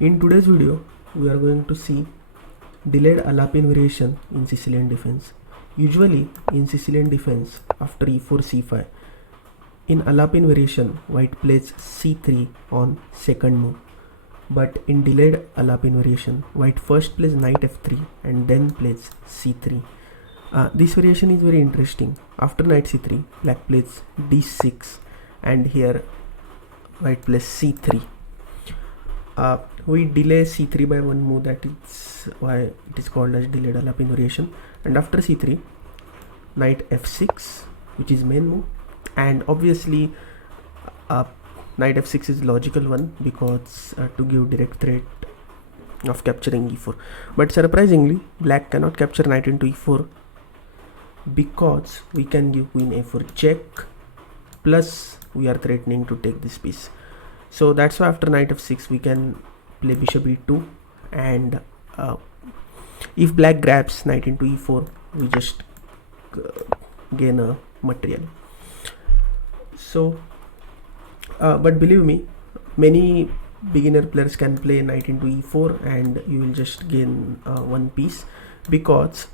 In today's video, we are going to see delayed Alapin variation in Sicilian defense. Usually, in Sicilian defense, after e4 c5, in Alapin variation, white plays c3 on second move. But in delayed Alapin variation, white first plays knight f3 and then plays c3. This variation is very interesting. After knight c3, black plays d6 and here white plays c3. We delay c3 by one move, that is why it is called as delayed Alapin variation. And after c3, knight f6, which is main move, and obviously knight f6 is logical one because to give direct threat of capturing e4. But surprisingly, black cannot capture knight into e4 because we can give queen a4 check, plus we are threatening to take this piece. So that's why after knight f6 we can play bishop e2, and if black grabs knight into e4, we just gain a material. So but believe me, many beginner players can play knight into e4 and you will just gain one piece, because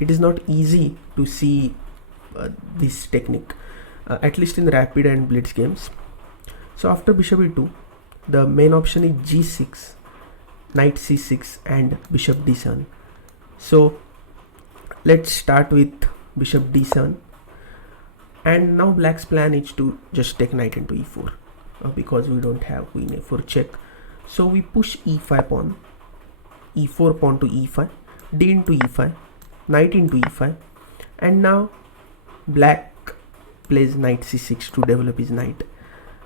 it is not easy to see this technique, at least in the rapid and blitz games. So after bishop e2, the main option is g6, knight c6 and bishop d7. So let's start with bishop d7, and now black's plan is to just take knight into e4 because we don't have queen a4 check. So we push e5 pawn, e4 pawn to e5, d into e5, knight into e5, and now black plays knight c6 to develop his knight.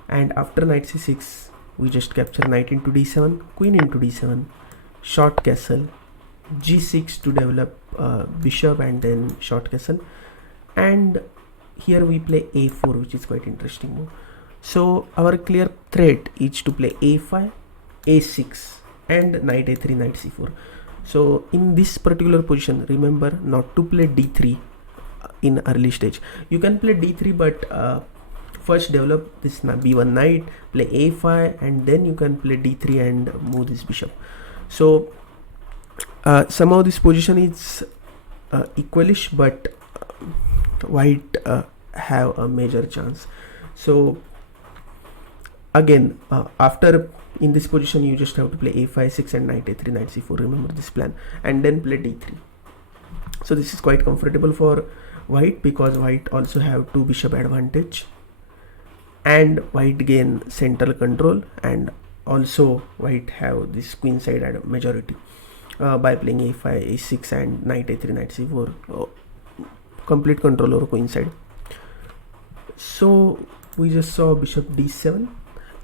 And after knight c6, we just capture knight into d7, queen into d7, short castle, g6 to develop bishop, and then short castle. And here we play a4, which is quite interesting move. So our clear threat is to play a5, a6 and knight a3, knight c4. So in this particular position, remember not to play d3 in early stage. You can play d3, but first develop this b1 knight, play a5, and then you can play d3 and move this bishop. So somehow this position is equalish, but white have a major chance. So again, after in this position, you just have to play a5, 6 and knight a3, knight c4. Remember this plan, and then play d3. So this is quite comfortable for white because white also have two bishop advantage, and white gain central control, and also white have this queen side majority by playing a5, a6 and knight a3, knight c4, complete control over queen side. So we just saw bishop d7,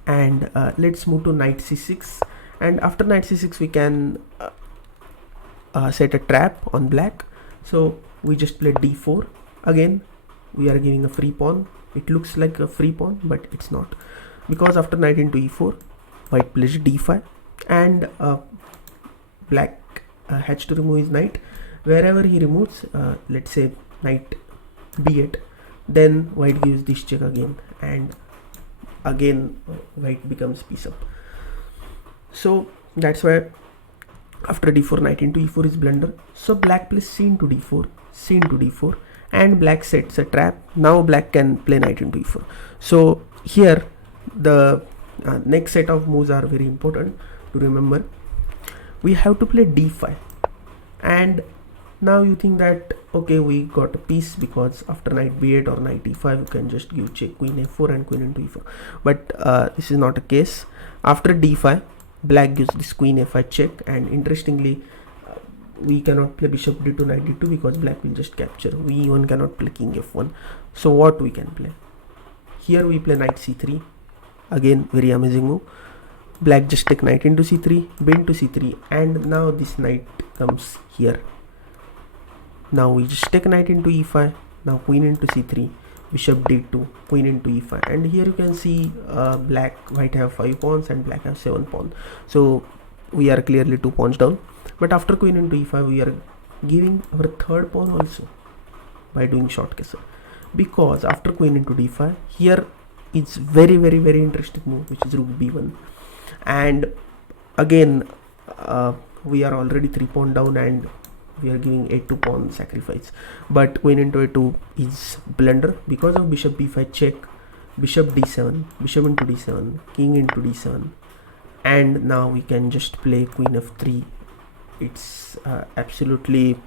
and let's move to knight c6. And after knight c6, we can set a trap on black. So we just play d4. Again, we are giving a free pawn. It looks like a free pawn, but it's not, because after knight into e4, white plays d5, and black has to remove his knight. Wherever he removes, let's say knight b8, then white gives this check again, and again white becomes piece up. So that's why after d4, knight into e4 is blunder. So black plays c into d4, c into d4, and black sets a trap. Now black can play knight into e4. So here the next set of moves are very important to remember. We have to play d5, and now you think that okay, we got a piece because after knight b8 or knight e5 you can just give check, queen a4 and queen into e4. But this is not a case. After d5, black gives this queen a5 check, and interestingly we cannot play bishop d2, knight d2 because black will just capture. We even cannot play king f1. So what we can play? Here we play knight c3. Again, very amazing move. Black just take knight into c3, b into c3, and now this knight comes here. Now we just take knight into e5, now queen into c3, bishop d2, queen into e5, and here you can see white have 5 pawns and black have 7 pawns. So we are clearly 2 pawns down. But after queen into e5, we are giving our third pawn also by doing short castle, because after queen into d5, here it's very interesting move, which is rook b1, and again we are already 3 pawn down and we are giving a2 pawn sacrifice, but queen into a2 is blunder because of bishop b5 check, bishop d7, bishop into d7, king into d7, and now we can just play queen f3. It's absolutely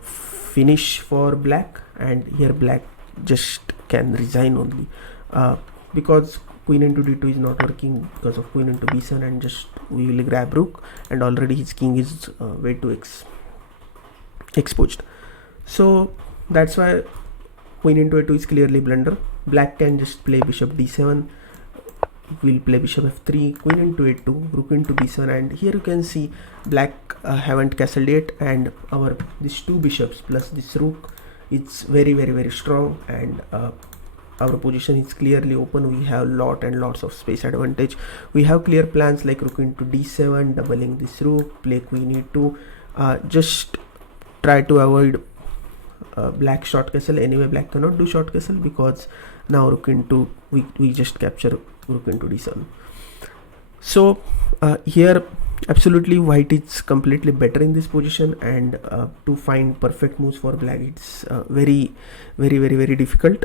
finish for black, and here black just can resign only because queen into d2 is not working because of queen into b7, and just we will grab rook, and already his king is way too exposed. So that's why queen into a2 is clearly blunder. Black can just play bishop d7, we'll play bishop f3, queen into a2, rook into b7, and here you can see black haven't castled yet, and our these two bishops plus this rook, it's very strong, and our position is clearly open. We have lot and lots of space advantage. We have clear plans like rook into d7, doubling this rook, play queen e2, just try to avoid black short castle. Anyway, black cannot do short castle because now rook into we just capture rook into d7. So here absolutely white is completely better in this position, and to find perfect moves for black, it's very difficult.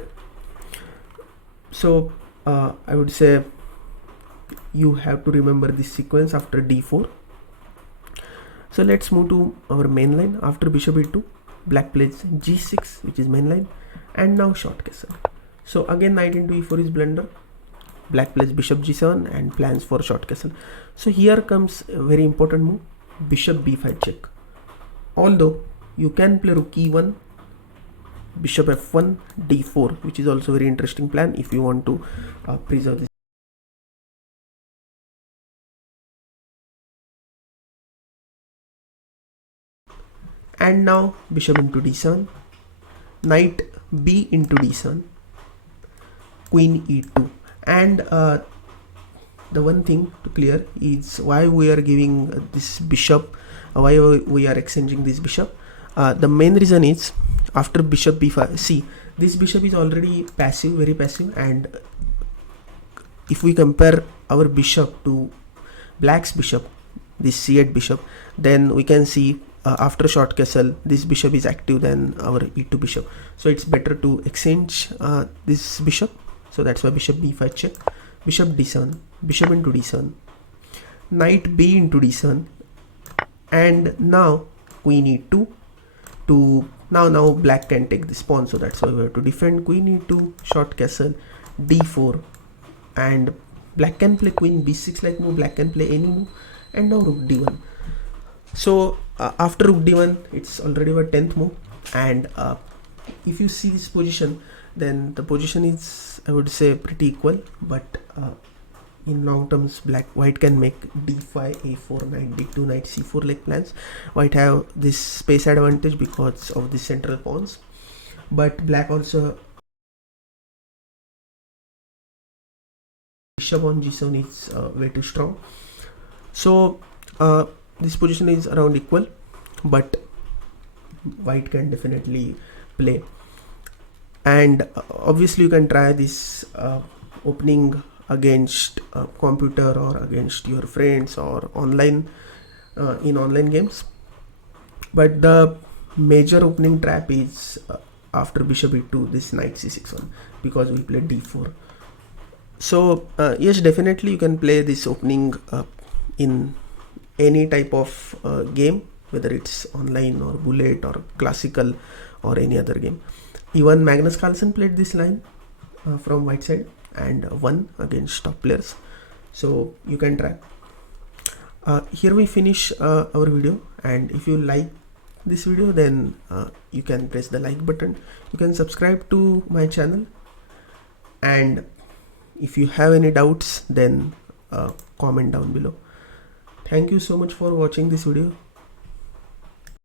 So I would say you have to remember this sequence after d4. So let's move to our main line. After bishop e2, black plays g6, which is main line, and now short castle. So again knight into e4 is blunder. Black plays bishop g7 and plans for short castle. So here comes a very important move, bishop b5 check. Although you can play rook e1, bishop f1, d4, which is also very interesting plan if you want to preserve this. And now bishop into d7, knight b into d7, queen e2, and the one thing to clear is why we are giving this bishop, why we are exchanging this bishop. The main reason is after bishop b5, see this bishop is already passive, very passive, and if we compare our bishop to black's bishop, this c8 bishop, then we can see after short castle this bishop is active than our e2 bishop. So it's better to exchange this bishop. So that's why bishop b5 check, bishop d7, bishop into d7, knight b into d7, and now queen e2 to now black can take this pawn. So that's why we have to defend queen e2, short castle, d4, and black can play queen b6 like move, black can play any move, and now rook d1. So after rook d1, it's already our 10th move, and if you see this position, then the position is, I would say, pretty equal, but in long terms white can make d5, a4, knight d2, knight c4 like plans. White have this space advantage because of the central pawns, but black also bishop on g7 is way too strong. So this position is around equal, but white can definitely play, and obviously you can try this opening against computer or against your friends or online in online games, but the major opening trap is after bishop e2, this knight c6 one, because we played d4. So yes, definitely you can play this opening in any type of game, whether it's online or bullet or classical or any other game. Even Magnus Carlsen played this line from white side and won against top players, so you can try. Here we finish our video, and if you like this video, then you can press the like button, you can subscribe to my channel, and if you have any doubts, then comment down below. Thank you so much for watching this video.